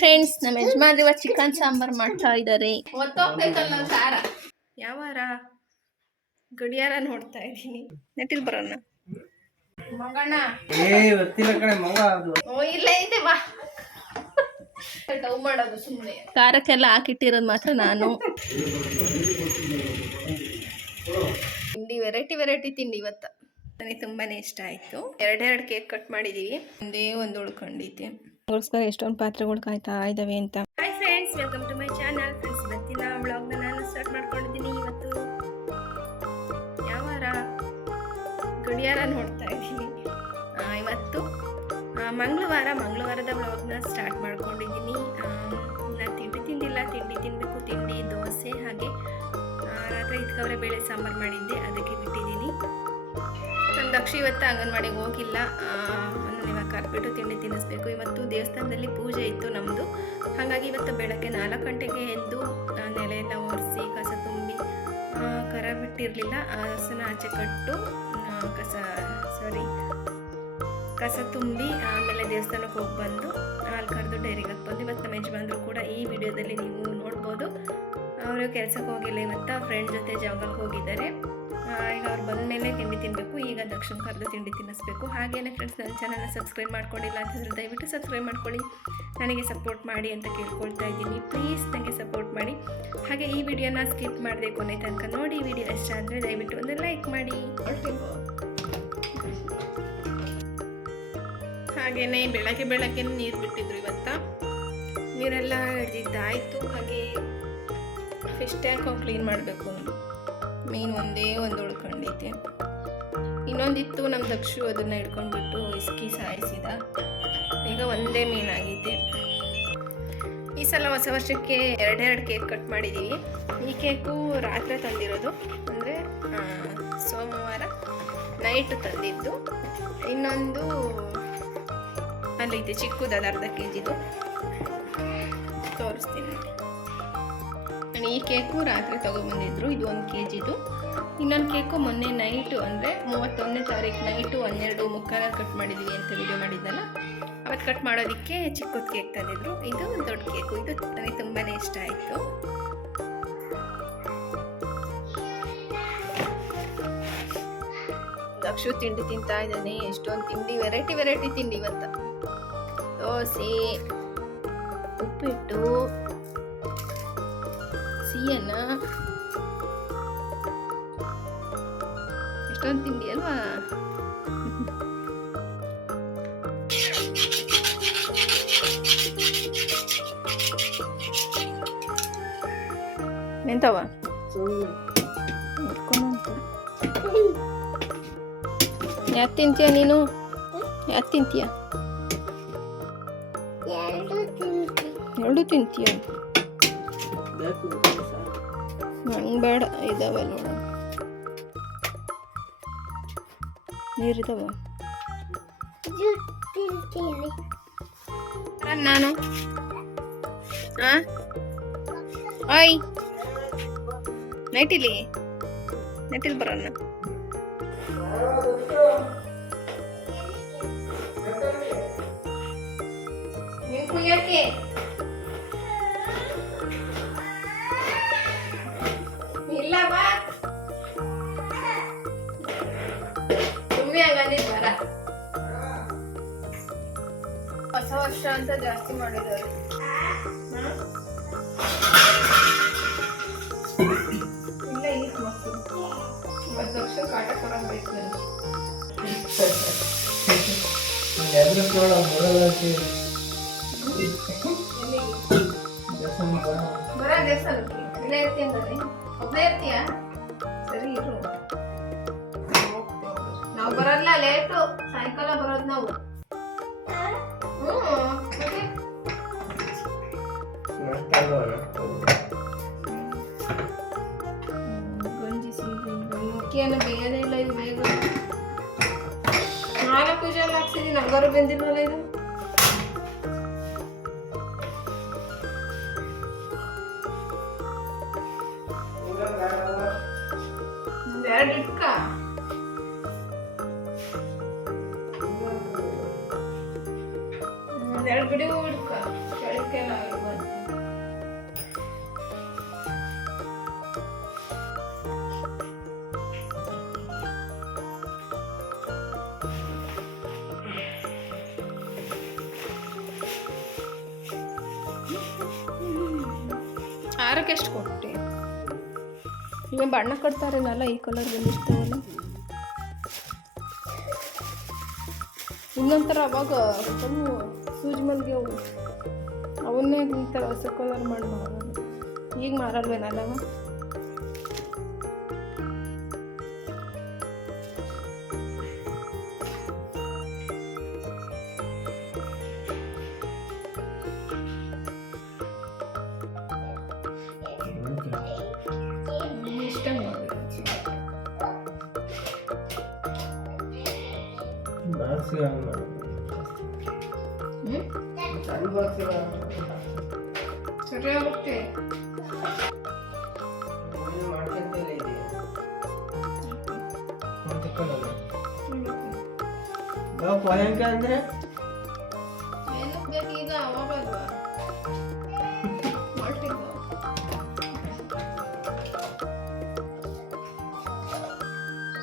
Friends ನಮ್ಮ ಯಜಮಾನ್ರಿ ಇವತ್ತು chicken sambar ಮಾಡ್ತಾ ಇದ್ದಾರೆ. ಒತ್ತೋಗ್ಬೇಕಲ್ಲ ಸಾರ? ಯಾವಾರ ಗಡಿಯಾರ ನೋಡ್ತಾ ಇದ್ದೀನಿ. ನೆಟ್ಟಿಲ್ ಬರೋಣ. ಮಗಣ ಏ ಗೊತ್ತಿಲ್ಲ ಕಣೆ ಮಂಗ ಅದು. ಓ ಇಲ್ಲ ಇದೆ ಬಾ. ಡವ್ ಮಾಡೋದು ಸುಮ್ಮನೆ ಖಾರಕ್ಕೆಲ್ಲ ಹಾಕಿಟ್ಟಿರೋದು ಮಾತ್ರ ನಾನು. ತಿಂಡಿ ವೆರೈಟಿ ವೆರೈಟಿ ತಿಂಡಿ ಇವತ್ತು. ನನಗೆ ತುಂಬಾನೇ ಇಷ್ಟ ಆಯಿತು. ಎರಡೆರಡು ಕೇಕ್ ಕಟ್ ಮಾಡಿದ್ದೀವಿ ಒಂದೇ ಒಂದು ಉಳ್ಕೊಂಡೈತೆ ಅದಕ್ಕೋಸ್ಕರ ಎಷ್ಟೊಂದು ಪಾತ್ರೆಗಳು ಕಾಯ್ತಾ ಇದ್ದಾವೆ ಅಂತ. Hi friends welcome to my channel friends ಇವತ್ತಿನ ಬ್ಲಾಗ್ನ ನಾನು ಸ್ಟಾರ್ಟ್ ಮಾಡ್ಕೊಂಡಿದ್ದೀನಿ. ಇವತ್ತು ಯಾವಾರ ಗಡಿಯಾರ ನೋಡ್ತಾ ಇದ್ದೀನಿ. ಇವತ್ತು ಮಂಗಳವಾರ, ಮಂಗಳವಾರದ ಬ್ಲಾಗ್ನ ಸ್ಟಾರ್ಟ್ ಮಾಡ್ಕೊಂಡಿದ್ದೀನಿ. ನಾನು ತಿಂಡಿ ತಿಂದಿಲ್ಲ. ತಿಂಡಿ ತಿನ್ನಬೇಕು ತಿಂಡಿ, ದೋಸೆ ಹಾಗೆ. ರಾತ್ರಿ ಇದ್ಕವ್ರೆ ಬೇಳೆ ಸಾಂಬಾರು ಮಾಡಿದ್ದೆ. ಅದಕ್ಕೆ ಬಿಟ್ಟಿದ್ದೀನಿ. ನಮ್ಮ ದಕ್ಷ ಇವತ್ತು ಅಂಗನವಾಡಿಗೆ ಹೋಗಿಲ್ಲ. ಕರ್ಬಿಟ್ಟು ತಿಂಡಿ ತಿನ್ನಿಸ್ಬೇಕು ಇವತ್ತು ದೇವಸ್ಥಾನದಲ್ಲಿ ಪೂಜೆ ಇತ್ತು ನಮ್ಮದು ಹಾಗಾಗಿ ಇವತ್ತು ಬೆಳಗ್ಗೆ ನಾಲ್ಕು ಗಂಟೆಗೆ ಎದ್ದು ನೆಲೆಯನ್ನು ಒರೆಸಿ, ಕಸ ತುಂಬಿ ಕರ ಬಿಟ್ಟಿರಲಿಲ್ಲ. ಹಸನ ಆಚೆ ಕಟ್ಟು ಕಸ ಸಾರಿ ಕಸ ತುಂಬಿ ಆಮೇಲೆ ದೇವಸ್ಥಾನಕ್ಕೆ ಹೋಗಿ ಬಂದು ಹಾಲು ಕರೆದು ಡೈರಿಗೆ ಬಂದು, ಇವತ್ತು ನಮ್ಮ ಯಜಮಾನ್ರು ಕೂಡ ಈ ವಿಡಿಯೋದಲ್ಲಿ ನೀವು ನೋಡ್ಬೋದು. ಅವರು ಕೆಲಸಕ್ಕೆ ಹೋಗಿಲ್ಲ ಇವತ್ತು ಫ್ರೆಂಡ್ ಜೊತೆ ಜಾಗಲ್ಗೆ ಹೋಗಿದ್ದಾರೆ. ಈಗ ಅವ್ರು ಬಂದ ಮೇಲೆ ತಿಂಡಿ ತಿನ್ನಬೇಕು ಈಗ ದಕ್ಷಿಣ ಕರೆದು ತಿಂಡಿ ತಿನ್ನಿಸ್ಬೇಕು. ಹಾಗೇನೆ ಫ್ರೆಂಡ್ಸ್ ನನ್ನ ಚಾನಲ್ನ ಸಬ್ಸ್ಕ್ರೈಬ್ ಮಾಡ್ಕೊಂಡಿಲ್ಲ ಅಂತಂದ್ರೆ ದಯವಿಟ್ಟು ಸಬ್ಸ್ಕ್ರೈಬ್ ಮಾಡ್ಕೊಳ್ಳಿ. ನನಗೆ ಸಪೋರ್ಟ್ ಮಾಡಿ ಅಂತ ಕೇಳ್ಕೊಳ್ತಾ ಇದ್ದೀನಿ. ಪ್ಲೀಸ್ ನನಗೆ ಸಪೋರ್ಟ್ ಮಾಡಿ. ಹಾಗೆ ಈ ವಿಡಿಯೋನ ಸ್ಕಿಪ್ ಮಾಡದೆ ಕೊನೆ ತನಕ ನೋಡಿ ವಿಡಿಯೋ ಇಷ್ಟ ಅಂದರೆ ದಯವಿಟ್ಟು ಒಂದು ಲೈಕ್ ಮಾಡಿ. ಹಾಗೆಯೇ ಬೆಳಗ್ಗೆ ಬೆಳಗ್ಗೆ ನೀರು ಬಿಟ್ಟಿದ್ರು ಇವತ್ತ. ನೀರೆಲ್ಲ ಹಿಡ್ದಿದ್ದಾಯಿತು. ಹಾಗೆ ಫಿಶ್ ಟ್ಯಾಂಕ್ ಕ್ಲೀನ್ ಮಾಡಬೇಕು. ಮೀನು ಒಂದೇ ಒಂದು ಉಳ್ಕೊಂಡೈತೆ ಇನ್ನೊಂದಿತ್ತು ನಮ್ಮ ದಕ್ಷು ಅದನ್ನು ಹಿಡ್ಕೊಂಡ್ಬಿಟ್ಟು ಇಸ್ಕಿ ಸಾಯಿಸಿದ. ಈಗ ಒಂದೇ ಮೀನಾಗೈತೆ ಈ ಸಲ ಹೊಸ ವರ್ಷಕ್ಕೆ ಎರಡೆರಡು ಕೇಕ್ ಕಟ್ ಮಾಡಿದ್ದೀವಿ ಈ ಕೇಕು ರಾತ್ರಿ ತಂದಿರೋದು. ಅಂದರೆ ಸೋಮವಾರ ನೈಟ್ ತಂದಿದ್ದು. ಇನ್ನೊಂದು ಅಲ್ಲಿದೆ ಚಿಕ್ಕದು ಅದು ಅರ್ಧ ಕೆ ಜಿದು ತೋರಿಸ್ತೀನಿ. ಈ ಕೇಕು ರಾತ್ರಿ ತೊಗೊಬಂದಿದ್ರು, ಇದು ಒಂದು ಕೆ ಜಿದು ಇನ್ನೊಂದು ಕೇಕು ಮೊನ್ನೆ ನೈಟು, ಅಂದರೆ ಮೂವತ್ತೊಂದನೇ ತಾರೀಕು ನೈಟು ಹನ್ನೆರಡು ಮುಕ್ಕಾಲ ಕಟ್ ಮಾಡಿದ್ದೀವಿ ಅಂತ ವಿಡಿಯೋ ಮಾಡಿದ್ದಲ್ಲ. ಅವತ್ತು ಕಟ್ ಮಾಡೋದಕ್ಕೆ ಚಿಕ್ಕದು ಕೇಕ್ ತಂದಿದ್ರು. ಇದು ದೊಡ್ಡ ಕೇಕು. ಇದು ನನಗೆ ತುಂಬಾ ಇಷ್ಟ ಆಯಿತು. ಅಕ್ಷು ತಿಂಡಿ ತಿಂತಾ ಇದ್ದಾನೆ. ಎಷ್ಟೊಂದು ತಿಂಡಿ ವೆರೈಟಿ ವೆರೈಟಿ ತಿಂಡಿ ಇವತ್ತು. ದೋಸೆ, ಉಪ್ಪಿಟ್ಟು. ಸಿಹಿಯನ್ನ ಎಷ್ಟೊಂದು ತಿಂಡಿ ಅಲ್ವಾ? ನಿಂತವ ಯಾಕೆ ತಿಂತೀಯ ನೀನು? ಯಾಕೆ ತಿಂತೀಯ? ಎರಡು ತಿಂತೀಯ? ನಂಗೆ ಬೇಡ ಇದಾವೆ ನೋಡ. ನೀರಿದಾವ ನಾನು. ಹಾಂ ಆಯ್ ನೈಟಿಲಿ ನೈಟಿಲಿ ಬರೋಣ ಕುಯ್ಯಕ್ಕೆ ವರ್ಷ ಅಂತ ಜಾಸ್ತಿ ಮಾಡಿದ್ದಾರೆ. ಇಲ್ಲ ಈಗ ಮಕ್ಕಳು. ಇವತ್ತು ಲಕ್ಷ ಕಾಟ ಕೊಡಬೇಕು ಬರ ದೇವಸ್ಥಾನಕ್ಕೆ ಇಲ್ಲೇ ಇರ್ತೀಯ ಅಂದ್ರೆ ಒಬ್ಬನೇ ಇರ್ತೀಯ? ಸರಿ ಇರು. ನಾವು ಬರಲ್ಲ ಲೇಟು ಸಾಯಂಕಾಲ ಬರೋದು ನಾವು. ಹ್ಞೂ ಮತ್ತೆ? ಗಂಜಿ ಸೀರೆ ಮುಖ್ಯನ ಬೇಯದೇ ಇಲ್ಲ ಇದು ಬೇಗ ನಾಲ್ಕು ಪೂಜೆ ಎಲ್ಲ ಹಾಕ್ಸಿದೀನಿ ನಂಗಾರು ಬೆಂದಿಲ್ವಲ್ಲ ಇದು ಎರಡು ಆರಕ್ಕೆ ಎಷ್ಟು ಕೊಟ್ಟೆ? ಈಗ ಬಣ್ಣ ಕೊಡ್ತಾರೇನಲ್ಲ ಈ ಕಲರ್ ಬಂದಿರ್ತಾವಲ್ಲ ಇನ್ನೊಂಥರ ಅವಾಗ ಅವು ಸೂಜಿ ಅವು ಅವನ್ನೇ ಈ ಥರ ಹೊಸ ಕಲರ್ ಮಾಡಿ ಮಾರೋದು ಈಗ ಮಾರಲ್ವೇನಲ್ಲ ಸರಿ ಹೋಗುತ್ತೆ ನೀನು ಮಾಡ್ಕೊಂತಲೇ ಇದೀಯ. ಒಂದ್ ಚಿಕ್ಕದಲ್ಲ. ಯಾವ ಭಯಂಕ ಅಂದ್ರೆ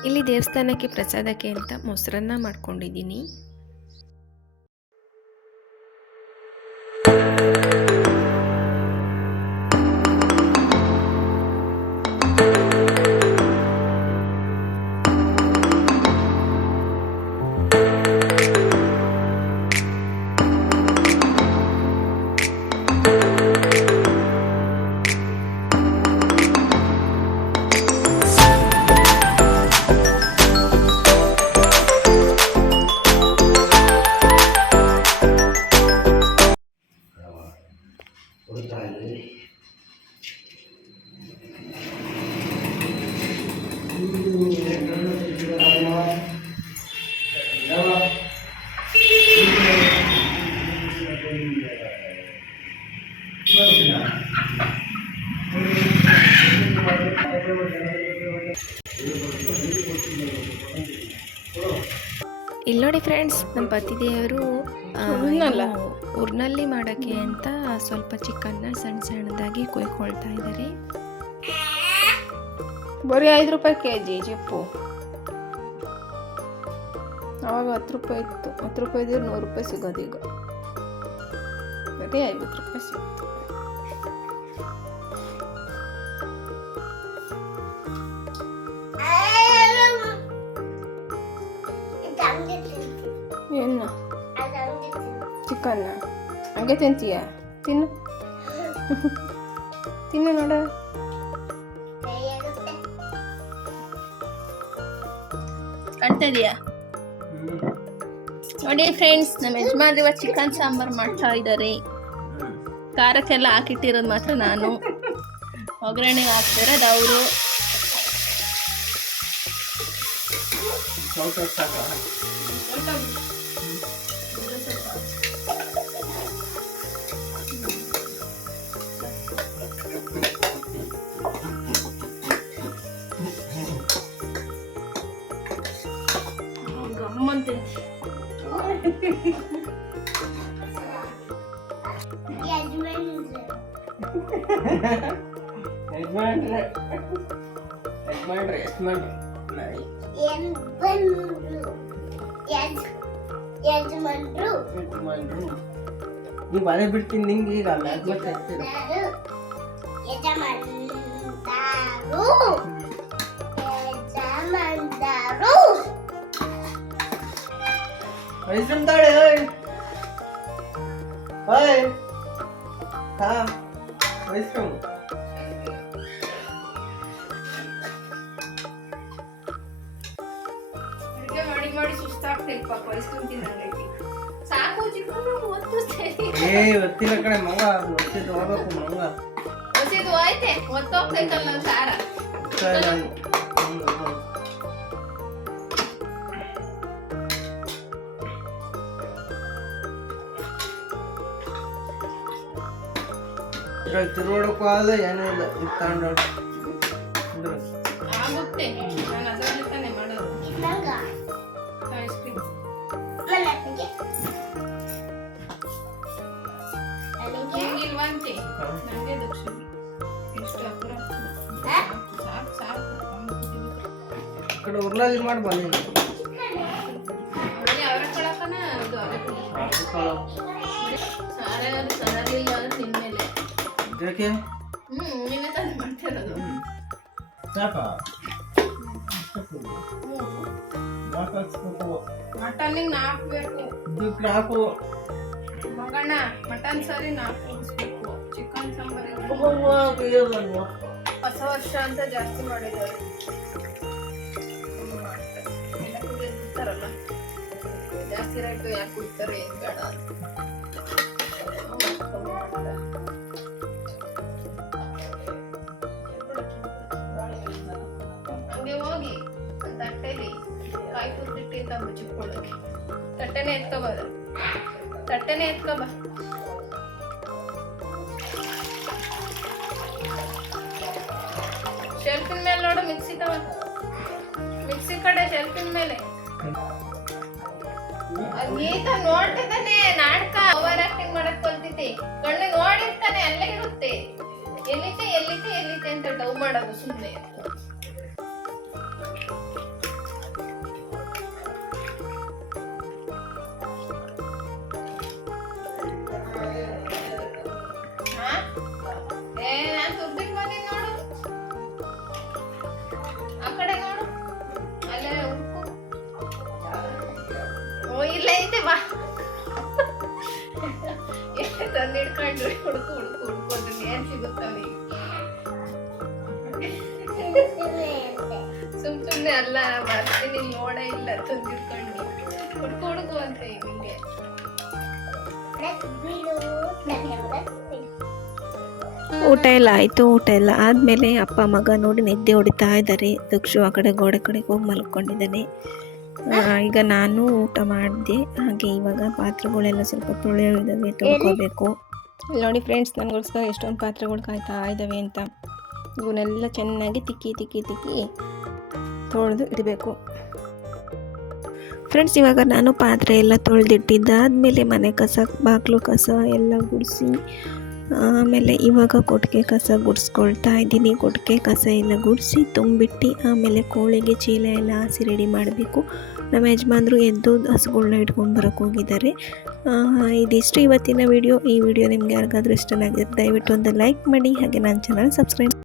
ಇಲ್ಲಿ ದೇವಸ್ಥಾನಕ್ಕೆ ಪ್ರಸಾದಕ್ಕೆ ಅಂತ ಮೊಸರನ್ನ ಮಾಡ್ಕೊಂಡಿದ್ದೀನಿ. ಇಲ್ಲಿ ನೋಡಿ ಫ್ರೆಂಡ್ಸ್ ನಮ್ಮ ಪತಿದೇವರು ಊರ್ನಲ್ಲಿ? ಉರ್ನಲ್ಲ? ಮಾಡೋಕ್ಕೆ ಅಂತ ಸ್ವಲ್ಪ ಚಿಕನ್ನ ಸಣ್ಣ ಸಣ್ಣದಾಗಿ ಕೊಯ್ಕೊಳ್ತಾ ಇದ್ದಾರೆ. ಬರೀ ಐದು ರೂಪಾಯಿ ಕೆ ಜಿ ಚಿಪ್ಪು. ಅವಾಗ ಹತ್ತು ರೂಪಾಯಿ ಇತ್ತು. ಹತ್ತು ರೂಪಾಯಿ ಇದ್ರೆ ನೂರು ರೂಪಾಯಿ ಸಿಗೋದು ಈಗ. ಬರೀ ಐವತ್ತು ರೂಪಾಯಿ ಸಿಕ್ತು ಏನ ಚಿಕನ್ನ ಹಂಗೆ ತಿಂತೀಯ ತಿನ್ನು ತಿನ್ನು ನೋಡ ಕಾಣ್ತಾ ಇದೆಯಾ ನೋಡಿ ಫ್ರೆಂಡ್ಸ್ ನಮ್ಮ ಯಜಮಾನ್ರು ಇವತ್ತು ಚಿಕನ್ ಸಾಂಬಾರ್ ಮಾಡ್ತಾ ಇದ್ದಾರೆ ಖಾರಕ್ಕೆಲ್ಲ ಹಾಕಿಟ್ಟಿರೋದು ಮಾತ್ರ ನಾನು. ಒಗ್ಗರಣೆಗೆ ಹಾಕ್ತಿರೋದು ಅವರು ಯಜಮಾನ್ರೆ ಯಜಮಾನ್ರೆ ಯಜಮಾನ್ರೆ ನಾಯಿ ಯಜಮಾನ್ರು ಯಜಮಾನ್ರು ನೀವು ಅದೇ ಬಿಡ್ತೀನಿ ನಿಂಗೆ ಈಗ ಮ್ಯಾಚ್ ಬರ್ತಾ ಯಜಮಾನರು ಯಜಮಾನರು ಐಸ್ ಕ್ರೀಮ್ ತಾಳೆ ಓಯ್ ಓಯ್ ಹಾ ಐಸ್ ಪಾಪ ತಿನ್ನಂಗೈತಿ ಸಾಕು ಒತ್ತು ಸರಿ. ಏ ಗೊತ್ತಿಲ್ಲ ಕಡೆ ಮಗ ಅದು ಹೋಗ್ಬೇಕು ಮಂಗ. ಹೊಸಿದು ಐತೆ ಸಾರ. ಇದ್ರಲ್ಲಿ ತಿರುಗಾಡಕ್ಕೂ ಏನೂ ಇಲ್ಲ ಇದು ತಗೊಂಡು ಸೇವಂತಿ ನನಗೆ ದಕ್ಷಿಣೆ ಎಷ್ಟು ಅಪರ ಸಾಕು ಸಾಕು ಆ ಕಡೆ ಉರ್ಲಲ್ಲಿ ಮಾಡ್ಬಾ ನೀನು ಅವಳಿಗೆ ಅವರ ಕಳಕನ ಇದು ಅದಕ್ಕೆ ಸಾರೇ ಅದು ಸರಿ ಇಲ್ಲ ಅಂದ್ರೆ ನಿನ್ಮೇಲೆ ಯಾಕೆ ಹ್ಞೂ ನಿನ್ನೆ ತಾನೇ ಮಾಡ್ತಿರೋದು ಸಾಕಾ ಹ್ಞೂ ನಾಲ್ಕು ಹಾಕ್ಸ್ಬೇಕು ಮಟನ್ನಿಗೆ ನಾಲ್ಕು ಬೇಕು ಇದಕ್ಕೆ ನಾಲ್ಕು ಮಗಣ್ಣ ಮಟನ್ ಸಾರಿ ನಾಲ್ಕು ಉಳಿಸ್ಬೇಕು ಚಿಕನ್ ಸಾಂಬಾರು ಹೊಸ ವರ್ಷ ಅಂತ ಜಾಸ್ತಿ ಮಾಡಿದ್ದಾರೆ ಜಾಸ್ತಿ ರೇಟು ಯಾಕೆ ಕುಡ್ತಾರೆ ಏನು ಬೇಡ ಹಂಗೆ ಹೋಗಿ ತಟ್ಟೆಲಿ ಕಾಯಿ ಅಂತ ಮುಚ್ಚಿಕೊಳ್ಳೋಕೆ ತಟ್ಟೆನೇ ಎತ್ಕೋಬಾರ ತಟ್ಟೆನೇ ಎತ್ಕೋಬಾ. ಮಿಕ್ಸಿ ಕಡೆ ಶೆಲ್ಫಿನ ಮೇಲೆ. ಈಗ ಈತ ನೋಡ್ತಿದ್ದಾನೆ ನಾಟಕ ಓವರ್ ಆಕ್ಟಿಂಗ್ ಮಾಡಕ್ ಕಲ್ತಿದ್ದೆ ಕಣ್ಣು ನೋಡಿರ್ತಾನೆ ಅಲ್ಲೇ ಇರುತ್ತೆ. ಎಲ್ಲಿತೆ ಎಲ್ಲಿತೆ ಎಲ್ಲಿತೆ ಅಂತ ಡವ್ ಮಾಡೋದು ಸುಮ್ಮನೆ ಊಟ ಎಲ್ಲ ಆಯಿತು ಊಟ ಎಲ್ಲ ಆದಮೇಲೆ ಅಪ್ಪ ಮಗ ನೋಡಿ ನಿದ್ದೆ ಹೊಡಿತಾ ಇದ್ದಾರೆ. ದಕ್ಷು ಆ ಕಡೆ ಗೋಡೆ ಕಡೆಗೆ ಹೋಗಿ ಮಲ್ಕೊಂಡಿದ್ದಾನೆ. ಈಗ ನಾನು ಊಟ ಮಾಡಿದೆ. ಹಾಗೆ ಇವಾಗ ಪಾತ್ರೆಗಳೆಲ್ಲ ಸ್ವಲ್ಪ ತೊಳೆಯೋ ತೊಳ್ಕೋಬೇಕು. ನೋಡಿ ಫ್ರೆಂಡ್ಸ್ ನನಗೋಸ್ಕರ ಎಷ್ಟೊಂದು ಪಾತ್ರೆಗಳು ಕಾಯ್ತಾ ಇದ್ದಾವೆ ಅಂತ. ಇವನ್ನೆಲ್ಲ ಚೆನ್ನಾಗಿ ತಿಕ್ಕಿ ತಿಕ್ಕಿ ತಿಕ್ಕಿ ತೊಳೆದು ಇಡಬೇಕು. ಫ್ರೆಂಡ್ಸ್ ಇವಾಗ ನಾನು ಪಾತ್ರೆ ಎಲ್ಲ ತೊಳೆದಿಟ್ಟಿದ್ದಾದಮೇಲೆ ಮನೆ ಕಸ ಬಾಗಿಲು ಕಸ ಎಲ್ಲ ಗುಡಿಸಿ ಆಮೇಲೆ ಇವಾಗ ಕೊಟ್ಟಿಗೆ ಕಸ ಗುಡಿಸ್ಕೊಳ್ತಾ ಇದ್ದೀನಿ. ಕೊಟ್ಟಿಗೆ ಕಸ ಎಲ್ಲ ಗುಡಿಸಿ ತುಂಬಿಟ್ಟು ಆಮೇಲೆ ಕೋಳಿಗೆ ಚೀಲ ಎಲ್ಲ ಹಾಸಿ ರೆಡಿ ಮಾಡಬೇಕು. ನಮ್ಮ ಯಜಮಾನರು ಎದ್ದು ಹಸುಗಳನ್ನ ಇಟ್ಕೊಂಡು ಬರೋಕ್ಕೆ ಹೋಗಿದ್ದಾರೆ. ಇದಿಷ್ಟು ಇವತ್ತಿನ ವಿಡಿಯೋ. ಈ ವಿಡಿಯೋ ನಿಮ್ಗೆ ಯಾರಿಗಾದ್ರೂ ಇಷ್ಟನಾಗಿದೆ ದಯವಿಟ್ಟು ಒಂದು ಲೈಕ್ ಮಾಡಿ. ಹಾಗೆ ನನ್ನ ಚಾನಲ್ ಸಬ್ಸ್ಕ್ರೈಬ್